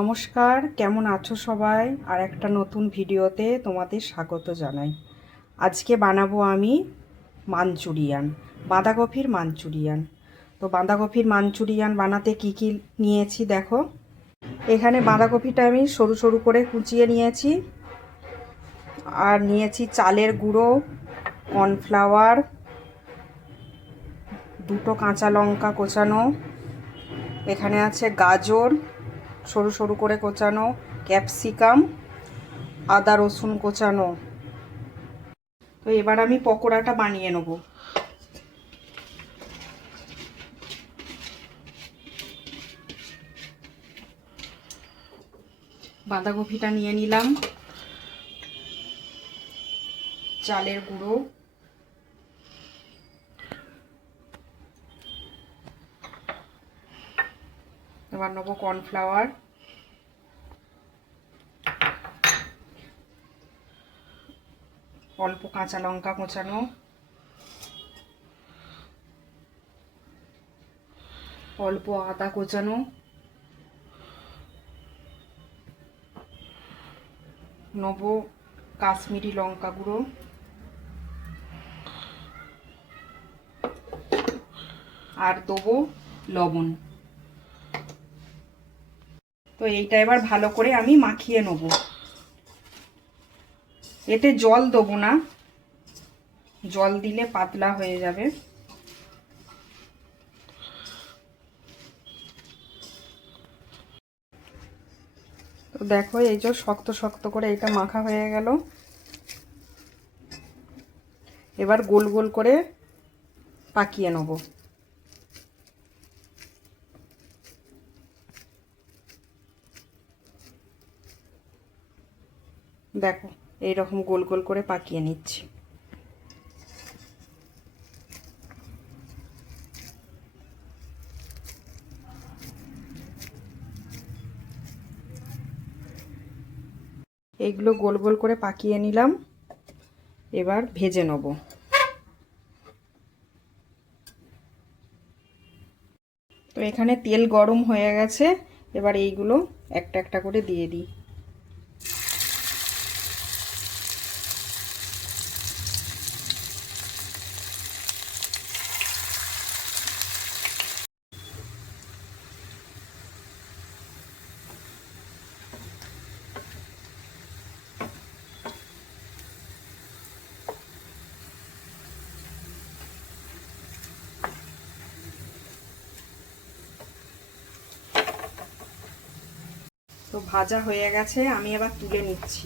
নমস্কার, কেমন আছো সবাই? আর একটা নতুন ভিডিওতে তোমাদের স্বাগত জানাই। আজকে বানাবো আমি মাঞ্চুরিয়ান, বাঁধাকপির মাঞ্চুরিয়ান। তো বাঁধাকপির মাঞ্চুরিয়ান বানাতে কি কি নিয়েছি দেখো। এখানে বাঁধাকপিটা আমি সরু সরু করে কুচিয়ে নিয়েছি, আর নিয়েছি চালের গুঁড়ো, কর্নফ্লাওয়ার, দুটো কাঁচা লঙ্কা কোচানো, এখানে আছে গাজর সরু সরু করে কোচানো, ক্যাপসিকাম, আদা রসুন কোচানো। তো এবার আমি পকোড়াটা বানিয়ে নেব। বাঁধাকপিটা নিয়ে নিলাম, চালের গুঁড়ো, এবার নেব কর্নফ্লাওয়ার, অল্প কাঁচা লঙ্কা কোচানো, অল্প আদা কোচানো, নেব কাশ্মীরি লঙ্কা গুঁড়ো, আর দেবো লবণ। তো এইটা এবার ভালো করে আমি মাখিয়ে নেব। এতে জল দেবো না, জল দিলে পাতলা হয়ে যাবে। তো দেখো, এই যে শক্ত শক্ত করে এটা মাখা হয়ে গেল। এবার গোল গোল করে পাকিয়ে নেব। দেখো, এইরকম গোল গোল করে পাকিয়ে নিচ্ছি। এইগুলো গোল গোল করে পাকিয়ে নিলাম, এবার ভেজে নেব। তো এখানে তেল গরম হয়ে গেছে, এবার এইগুলো একটা একটা করে দিয়ে দিই। তো ভাজা হয়ে গেছে, আমি এবার তুলে নিচ্ছি।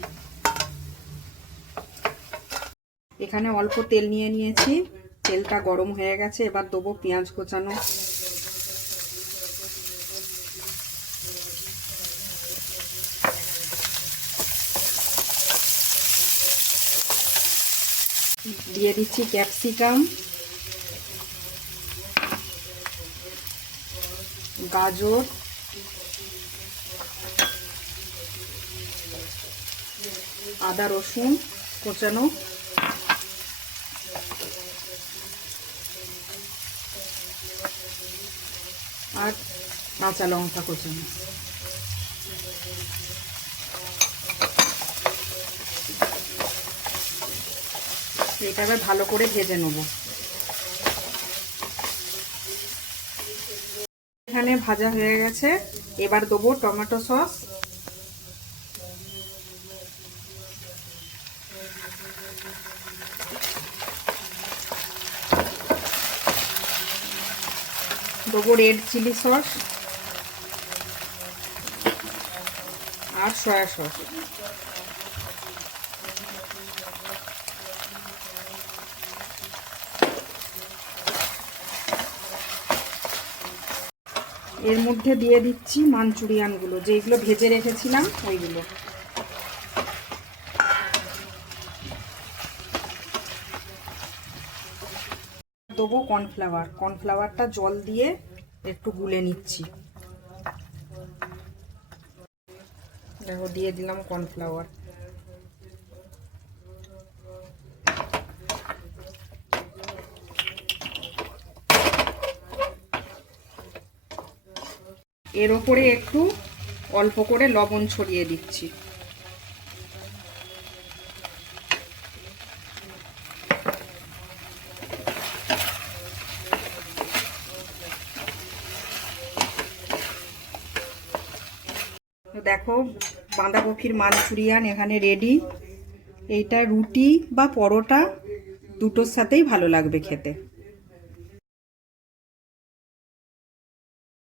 এখানে অল্প তেল নিয়ে নিয়েছি, তেলটা গরম হয়ে গেছে। এবার দেবো পেঁয়াজ কোচানো, দিয়ে দিচ্ছি ক্যাপসিকাম, গাজর, আদা রসুন কোচানো, আর কাঁচা লঙ্কা কোচানো। এটা এবার ভালো করে ভেজে নেব। এখানে ভাজা হয়ে গেছে, এবার দেবো টমেটো সস, দেবো রেড চিলি সস আর সয়া সস। এর মধ্যে দিয়ে দিচ্ছি মাঞ্চুরিয়ানগুলো, যেগুলো ভেজে রেখেছিলাম ওইগুলো। দেবো কর্নফ্লাওয়ার, কর্নফ্লাওয়ারটা জল দিয়ে একটু গুলে নিচ্ছি। দেখো, দিয়ে দিলাম কর্নফ্লাওয়ার। এর ওপরে একটু অল্প করে লবণ ছড়িয়ে দিচ্ছি। তো দেখো বাঁধাকপির মাঞ্চুরিয়ান এখানে রেডি। এইটা রুটি বা পরোটা দুটোর সাথেই ভালো লাগবে খেতে।